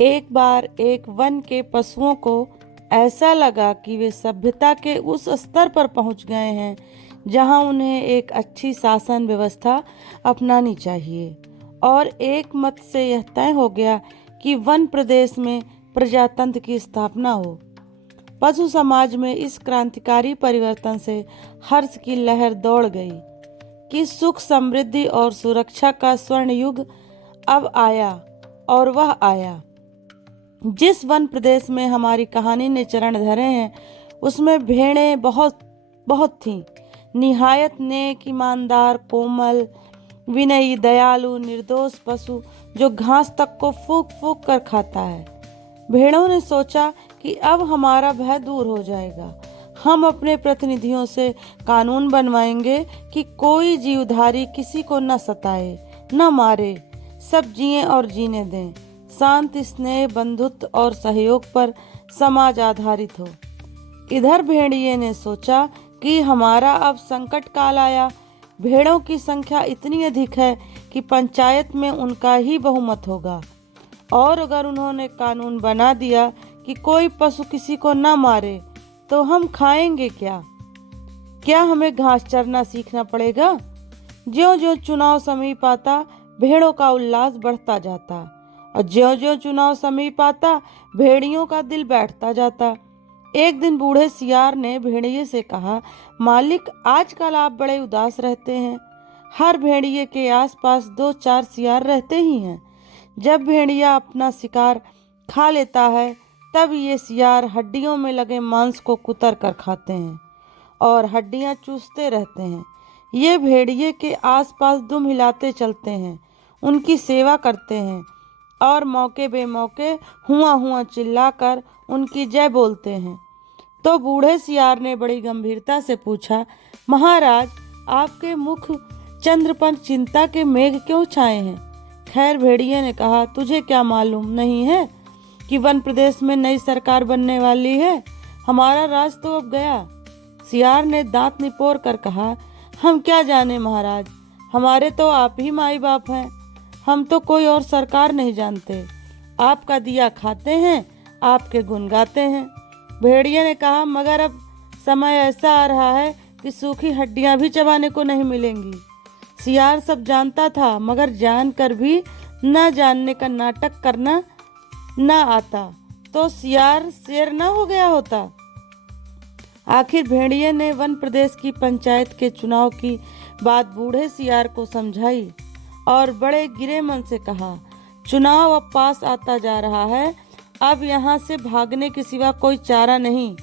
एक बार एक वन के पशुओं को ऐसा लगा कि वे सभ्यता के उस स्तर पर पहुंच गए हैं जहां उन्हें एक अच्छी शासन व्यवस्था अपनानी चाहिए, और एक मत से यह तय हो गया कि वन प्रदेश में प्रजातंत्र की स्थापना हो। पशु समाज में इस क्रांतिकारी परिवर्तन से हर्ष की लहर दौड़ गई कि सुख, समृद्धि और सुरक्षा का स्वर्ण युग अब आया। और वह आया जिस वन प्रदेश में हमारी कहानी ने चरण धरे हैं, उसमें भेड़ें बहुत बहुत थीं। निहायत नेक, ईमानदार, कोमल, विनयी, दयालु, निर्दोष पशु जो घास तक को फूंक फूंक कर खाता है। भेड़ों ने सोचा कि अब हमारा भय दूर हो जाएगा। हम अपने प्रतिनिधियों से कानून बनवाएंगे कि कोई जीवधारी किसी को न सताए, न मारे, सब जिएं और जीने दें। शांति, स्नेह, बंधुत्व और सहयोग पर समाज आधारित हो। इधर भेड़िए ने सोचा कि हमारा अब संकट काल आया। भेड़ों की संख्या इतनी अधिक है कि पंचायत में उनका ही बहुमत होगा, और अगर उन्होंने कानून बना दिया कि कोई पशु किसी को न मारे, तो हम खाएंगे क्या? क्या हमें घास चरना सीखना पड़ेगा? ज्यों-ज्यों चुनाव समीप आता, भेड़ों का उल्लास बढ़ता जाता, और ज्यों-ज्यों चुनाव समीप आता, भेड़ियों का दिल बैठता जाता। एक दिन बूढ़े सियार ने भेड़िए से कहा, मालिक, आजकल आप बड़े उदास रहते हैं। हर भेड़िए के आसपास 2-4 सियार रहते ही हैं। जब भेड़िया अपना शिकार खा लेता है, तब ये सियार हड्डियों में लगे मांस को कुतर कर खाते हैं और हड्डियां चूसते रहते हैं। ये भेड़िए के आसपास दुम हिलाते चलते हैं, उनकी सेवा करते हैं और मौके बेमौके हुआ हुआ चिल्लाकर उनकी जय बोलते हैं। तो बूढ़े सियार ने बड़ी गंभीरता से पूछा, महाराज, आपके मुख चंद्र पर चिंता के मेघ क्यों छाए हैं? खैर, भेड़िए ने कहा, तुझे क्या मालूम नहीं है कि वन प्रदेश में नई सरकार बनने वाली है? हमारा राज तो अब गया। सियार ने दांत निपोर कर कहा, हम क्या जाने महाराज, हमारे तो आप ही माई बाप हैं। हम तो कोई और सरकार नहीं जानते। आपका दिया खाते हैं, आपके गुण गाते हैं। भेड़िए ने कहा, मगर अब समय ऐसा आ रहा है कि सूखी हड्डियां भी चबाने को नहीं मिलेंगी। सियार सब जानता था, मगर जानकर भी न जानने का नाटक करना न आता तो सियार शेर न हो गया होता। आखिर भेड़िए ने वन प्रदेश की पंचायत के चुनाव की बात बूढ़े सियार को समझाई और बड़े गिरे मन से कहा, चुनाव अब पास आता जा रहा है, अब यहाँ से भागने के सिवा कोई चारा नहीं,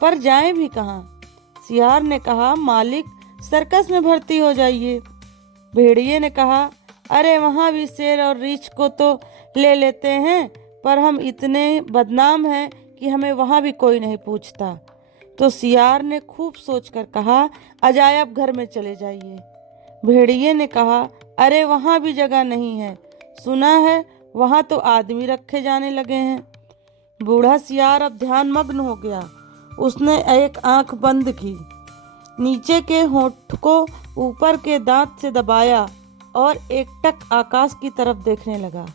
पर जाएं भी कहाँ? सियार ने कहा, मालिक, सर्कस में भर्ती हो जाइए। भेड़िए ने कहा, अरे वहाँ भी शेर और रीछ को तो ले लेते हैं, पर हम इतने बदनाम हैं कि हमें वहाँ भी कोई नहीं पूछता। तो सियार ने खूब सोचकर कहा, अजायब घर में चले जाइए। भेड़िए ने कहा, अरे वहाँ भी जगह नहीं है, सुना है वहाँ तो आदमी रखे जाने लगे हैं। बूढ़ा सियार अब ध्यान मग्न हो गया। उसने एक आंख बंद की, नीचे के होंठ को ऊपर के दांत से दबाया और एकटक आकाश की तरफ देखने लगा।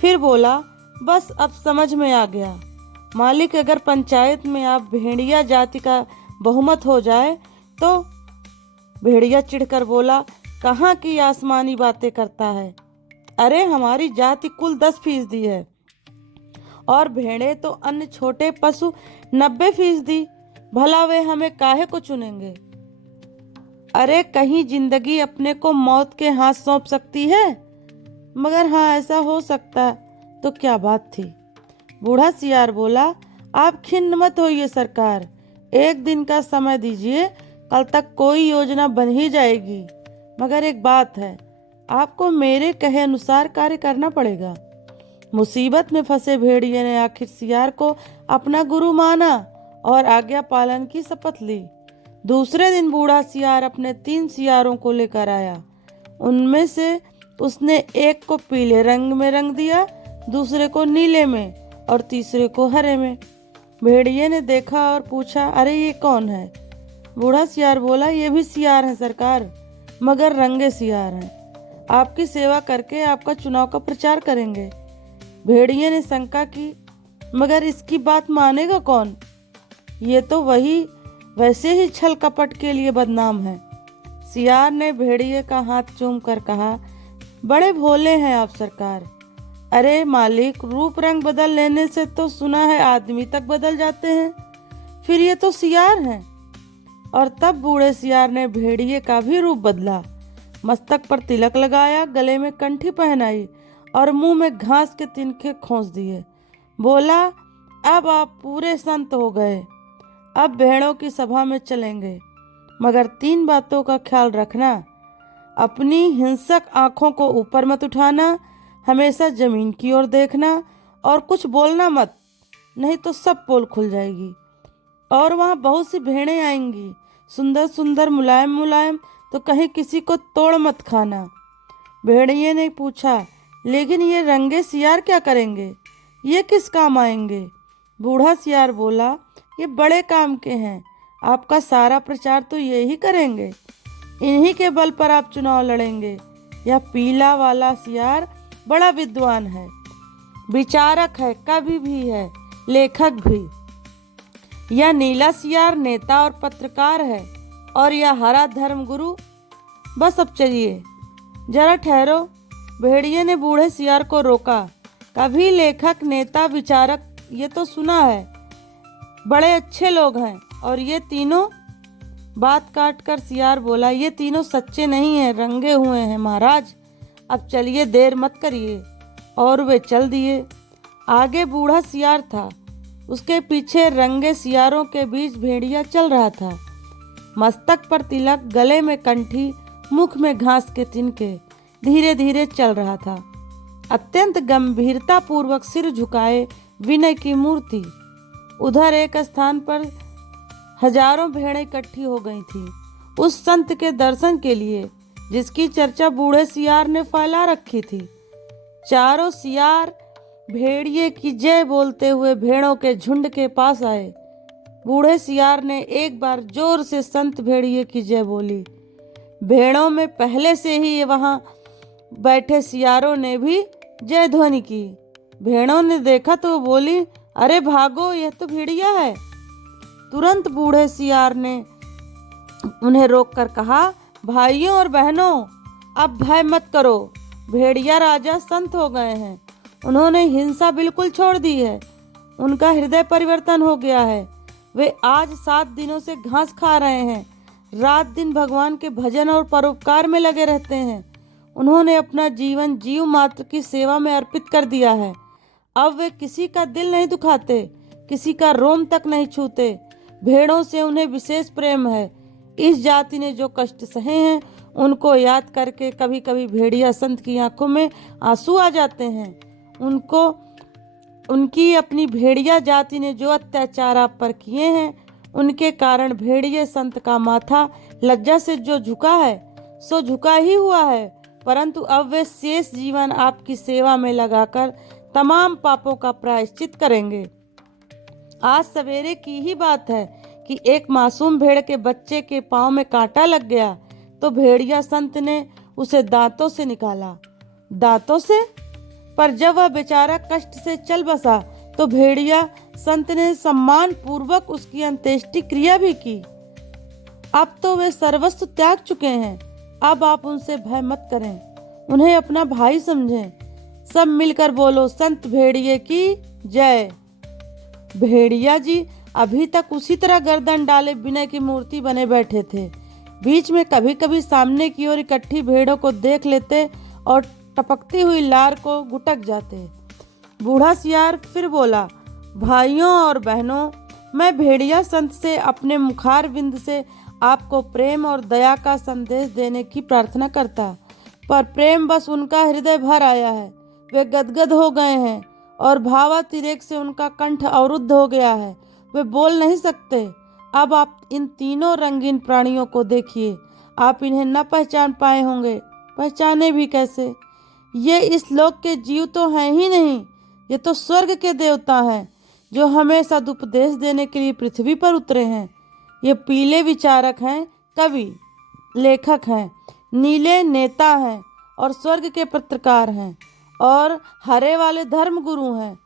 फिर बोला, बस अब समझ में आ गया मालिक, अगर पंचायत में आप भेड़िया जाति का बहुमत हो जाए तो। भेड़िया चिढ़कर बोला, कहाँ की आसमानी बातें करता है? अरे हमारी जाति कुल 10% है, और भेड़े तो अन्य छोटे पशु 90%। भला वे हमें काहे को चुनेंगे? अरे कहीं जिंदगी अपने को मौत के हाथ सौंप सकती है? मगर हाँ, ऐसा हो सकता तो क्या बात थी। बूढ़ा सियार बोला, आप खिन्न मत होइए सरकार, एक दिन का समय दीजिए, कल तक कोई योजना बन ही जाएगी। मगर एक बात है, आपको मेरे कहे अनुसार कार्य करना पड़ेगा। मुसीबत में फंसे भेड़िए ने आखिर सियार को अपना गुरु माना और आज्ञा पालन की शपथ ली। दूसरे दिन बूढ़ा सियार अपने 3 सियारों को लेकर आया। उनमें से उसने एक को पीले रंग में रंग दिया, दूसरे को नीले में और तीसरे को हरे में। भेड़िए ने देखा और पूछा, अरे ये कौन है? बूढ़ा सियार बोला, ये भी सियार हैं सरकार, मगर रंगे सियार हैं। आपकी सेवा करके आपका चुनाव का प्रचार करेंगे। भेड़िए ने शंका की, मगर इसकी बात मानेगा कौन? ये तो वैसे ही छल कपट के लिए बदनाम है। सियार ने भेड़िए का हाथ चूम कर कहा, बड़े भोले हैं आप सरकार। अरे मालिक, रूप रंग बदल लेने से तो सुना है आदमी तक बदल जाते हैं, फिर ये तो सियार हैं। और तब बूढ़े सियार ने भेड़िए का भी रूप बदला, मस्तक पर तिलक लगाया, गले में कंठी पहनाई और मुंह में घास के तिनके खोस दिए। बोला, अब आप पूरे संत हो गए, अब भेड़ों की सभा में चलेंगे, मगर 3 बातों का ख्याल रखना। अपनी हिंसक आंखों को ऊपर मत उठाना, हमेशा जमीन की ओर देखना और कुछ बोलना मत, नहीं तो सब पोल खुल जाएगी। और वहाँ बहुत सी भेड़ें आएंगी, सुंदर सुंदर, मुलायम मुलायम, तो कहीं किसी को तोड़ मत खाना। भेड़िए ने पूछा, लेकिन ये रंगे सियार क्या करेंगे? ये किस काम आएंगे? बूढ़ा सियार बोला, ये बड़े काम के हैं, आपका सारा प्रचार तो ये ही करेंगे, इन्हीं के बल पर आप चुनाव लड़ेंगे। यह पीला वाला सियार बड़ा विद्वान है, विचारक है, कवि भी है, लेखक भी। यह नीला सियार नेता और पत्रकार है, और यह हरा धर्मगुरु। बस अब चलिए, जरा ठहरो। भेड़िए ने बूढ़े सियार को रोका। कभी लेखक, नेता, विचारक, ये तो सुना है, बड़े अच्छे लोग हैं, और ये तीनों? बात काट कर सियार बोला, ये तीनों सच्चे नहीं हैं, रंगे हुए हैं महाराज। अब चलिए, देर मत करिए। और वे चल दिए। आगे बूढ़ा सियार था, उसके पीछे रंगे सियारों के बीच भेड़िया चल रहा था। मस्तक पर तिलक, गले में कंठी, मुख में घास के तिनके, धीरे धीरे चल रहा था। अत्यंत गंभीरता पूर्वक सिर झुकाए, विनय की मूर्ति। उधर एक स्थान पर हजारों भेड़ें इकट्ठी हो गई थी, उस संत के दर्शन के लिए जिसकी चर्चा बूढ़े सियार ने फैला रखी थी। चारों सियार भेड़िए की जय बोलते हुए भेड़ों के झुंड के पास आए। बूढ़े सियार ने एक बार जोर से संत भेड़िए की जय बोली। भेड़ों में पहले से ही वहां बैठे सियारों ने भी जय ध्वनि की। भेड़ों ने देखा तो बोली, अरे भागो, यह तो भेड़िया है। तुरंत बूढ़े सियार ने उन्हें रोककर कहा, भाइयों और बहनों, अब भय मत करो, भेड़िया राजा संत हो गए हैं, उन्होंने हिंसा बिल्कुल छोड़ दी है, उनका हृदय परिवर्तन हो गया है। वे आज 7 दिनों से घास खा रहे हैं, रात दिन भगवान के भजन और परोपकार में लगे रहते हैं। उन्होंने अपना जीवन जीव मात्र की सेवा में अर्पित कर दिया है। अब वे किसी का दिल नहीं दुखाते, किसी का रोम तक नहीं छूते। भेड़ों से उन्हें विशेष प्रेम है। इस जाति ने जो कष्ट सहे हैं, उनको याद करके कभी कभी भेड़िया संत की आंखों में आंसू आ जाते हैं। उनकी अपनी भेड़िया जाति ने जो अत्याचार आप पर किए हैं, उनके कारण भेड़िए संत का माथा लज्जा से जो झुका है, सो झुका ही हुआ है। परंतु अब वे शेष जीवन आपकी सेवा में लगाकर तमाम पापों का प्रायश्चित करेंगे। आज सवेरे की ही बात है कि एक मासूम भेड़ के बच्चे के पांव में कांटा लग गया, तो भेड़िया संत ने उसे दांतों से निकाला। दांतों से? पर जब वह बेचारा कष्ट से चल बसा, तो भेड़िया संत ने सम्मान पूर्वक उसकी अंत्येष्टि क्रिया भी की। अब तो वे सर्वस्व त्याग चुके हैं। अब आप उनसे भय मत करें, उन्हें अपना भाई समझें। सब मिलकर बोलो, संत भेड़िए की जय। भेड़िया जी अभी तक उसी तरह गर्दन डाले विनय की मूर्ति बने बैठे थे। बीच में कभी कभी सामने की ओर इकट्ठी भेड़ों को देख लेते और टपकती हुई लार को गुटक जाते। बूढ़ा सियार फिर बोला, भाइयों और बहनों, मैं भेड़िया संत से अपने मुखार बिंद से आपको प्रेम और दया का संदेश देने की प्रार्थना करता, पर प्रेम बस उनका हृदय भर आया है। वे गदगद हो गए हैं और भावातिरेक से उनका कंठ अवरुद्ध हो गया है, वे बोल नहीं सकते। अब आप इन तीनों रंगीन प्राणियों को देखिए, आप इन्हें न पहचान पाए होंगे, पहचाने भी कैसे? ये इस लोक के जीव तो हैं ही नहीं, ये तो स्वर्ग के देवता हैं, जो हमें सदुपदेश देने के लिए पृथ्वी पर उतरे हैं। ये पीले विचारक हैं, कवि, लेखक हैं, नीले नेता हैं और स्वर्ग के पत्रकार हैं। और हरे वाले धर्म गुरु हैं।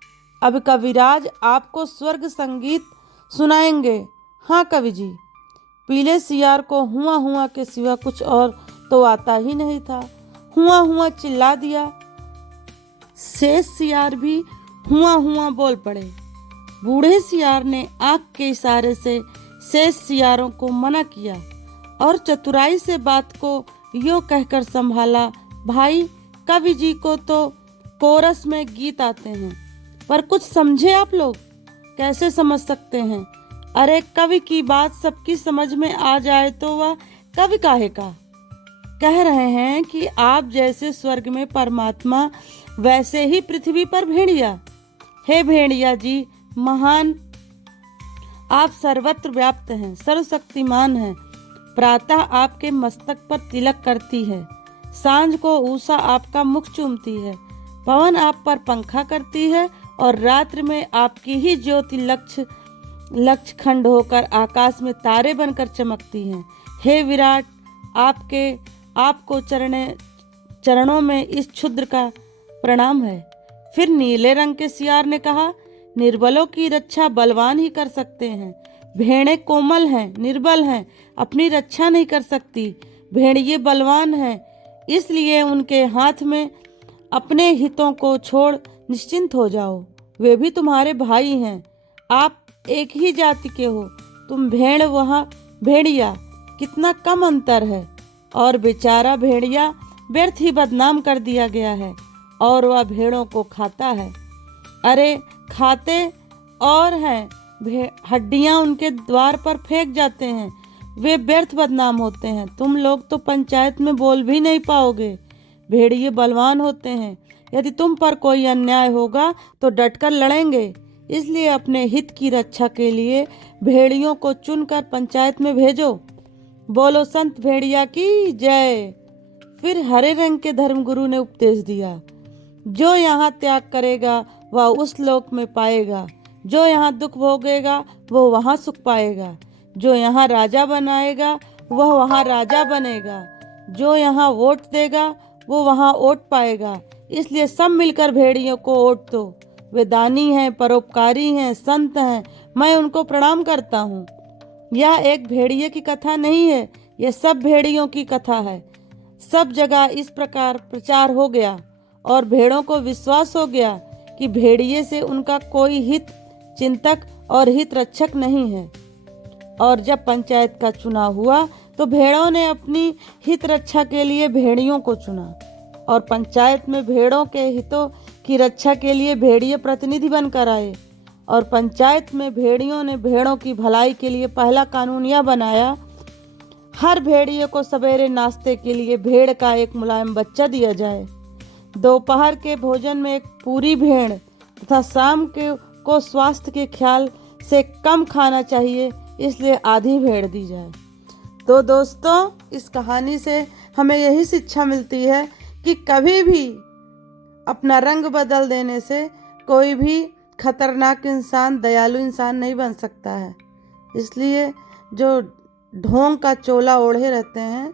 अब कविराज आपको स्वर्ग संगीत सुनाएंगे। हाँ कवि जी। पीले सियार को हुआ हुआ के सिवा कुछ और तो आता ही नहीं था। हुआ हुआ चिल्ला दिया। शेष सियार भी हुआ हुआ बोल पड़े। बूढ़े सियार ने आंख के इशारे से शेष सियारों को मना किया और चतुराई से बात को यूं कहकर संभाला, भाई कवि जी को तो कोरस में गीत आते हैं, पर कुछ समझे आप लोग? कैसे समझ सकते हैं? अरे कवि की बात सबकी समझ में आ जाए तो वह कवि काहे का? कह रहे हैं कि आप जैसे स्वर्ग में परमात्मा वैसे ही पृथ्वी पर भेड़िया। हे भेड़िया जी महान, आप सर्वत्र व्याप्त हैं, सर्वशक्तिमान हैं। प्रातः आपके मस्तक पर तिलक करती है, सांझ को उषा आपका मुख चूमती है, पवन आप पर पंखा करती है और रात्रि में आपकी ही ज्योति लक्ष्य खंड होकर आकाश में तारे बनकर चमकती हैं। हे विराट, आपको चरणों में इस क्षुद्र का प्रणाम है। फिर नीले रंग के सियार ने कहा, निर्बलों की रक्षा बलवान ही कर सकते हैं। भेड़ें कोमल हैं, निर्बल हैं, अपनी रक्षा नहीं कर सकती। भेड़िए बलवान हैं, इसलिए उनके हाथ में अपने हितों को छोड़ निश्चिंत हो जाओ। वे भी तुम्हारे भाई हैं, आप एक ही जाति के हो। तुम भेड़, वहाँ भेड़िया, कितना कम अंतर है। और बेचारा भेड़िया व्यर्थ ही बदनाम कर दिया गया है और वह भेड़ों को खाता है। अरे खाते और हैं, हड्डियां उनके द्वार पर फेंक जाते हैं, वे व्यर्थ बदनाम होते हैं। तुम लोग तो पंचायत में बोल भी नहीं पाओगे। भेड़िए बलवान होते हैं, यदि तुम पर कोई अन्याय होगा तो डटकर लड़ेंगे। इसलिए अपने हित की रक्षा के लिए भेड़ियों को चुनकर पंचायत में भेजो। बोलो संत भेड़िया की जय। फिर हरे रंग के धर्मगुरु ने उपदेश दिया, जो यहाँ त्याग करेगा वह उस लोक में पाएगा, जो यहाँ दुख भोगेगा वो वहाँ सुख पाएगा, जो यहाँ राजा बनाएगा वह वहाँ राजा बनेगा, जो यहाँ वोट देगा वो वहाँ वोट पाएगा। इसलिए सब मिलकर भेड़ियों को वोट दो। वे दानी हैं, परोपकारी हैं, संत हैं, मैं उनको प्रणाम करता हूँ। यह एक भेड़िए की कथा नहीं है, यह सब भेड़ियों की कथा है। सब जगह इस प्रकार प्रचार हो गया और भेड़ों को विश्वास हो गया कि भेड़िए से उनका कोई हित चिंतक और हित रक्षक नहीं है। और जब पंचायत का चुनाव हुआ तो भेड़ों ने अपनी हित रक्षा के लिए भेड़ियों को चुना और पंचायत में भेड़ों के हितों की रक्षा के लिए भेड़िए प्रतिनिधि बनकर आए। और पंचायत में भेड़ियों ने भेड़ों की भलाई के लिए पहला कानून यह बनाया, हर भेड़िए को सवेरे नाश्ते के लिए भेड़ का एक मुलायम बच्चा दिया जाए। दोपहर के भोजन में एक पूरी भेड़ तथा शाम को स्वास्थ्य के ख्याल से कम खाना चाहिए, इसलिए आधी भेड़ दी जाए। तो दोस्तों, इस कहानी से हमें यही शिक्षा मिलती है कि कभी भी अपना रंग बदल देने से कोई भी खतरनाक इंसान दयालु इंसान नहीं बन सकता है। इसलिए जो ढोंग का चोला ओढ़े रहते हैं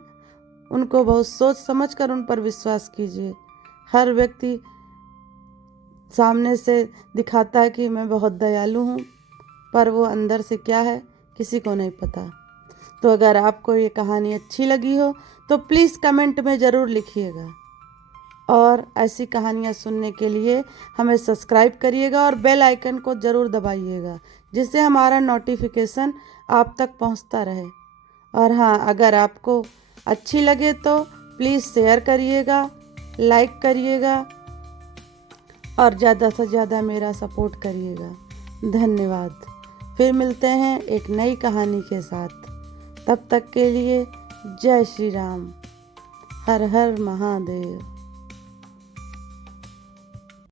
उनको बहुत सोच समझ कर उन पर विश्वास कीजिए। हर व्यक्ति सामने से दिखाता है कि मैं बहुत दयालु हूँ, पर वो अंदर से क्या है किसी को नहीं पता। तो अगर आपको ये कहानी अच्छी लगी हो तो प्लीज़ कमेंट में ज़रूर लिखिएगा और ऐसी कहानियाँ सुनने के लिए हमें सब्सक्राइब करिएगा और बेल आइकन को ज़रूर दबाइएगा, जिससे हमारा नोटिफिकेशन आप तक पहुंचता रहे। और हाँ, अगर आपको अच्छी लगे तो प्लीज़ शेयर करिएगा, लाइक करिएगा और ज़्यादा से ज़्यादा मेरा सपोर्ट करिएगा। धन्यवाद। फिर मिलते हैं एक नई कहानी के साथ। तब तक के लिए जय श्री राम। हर हर महादेव।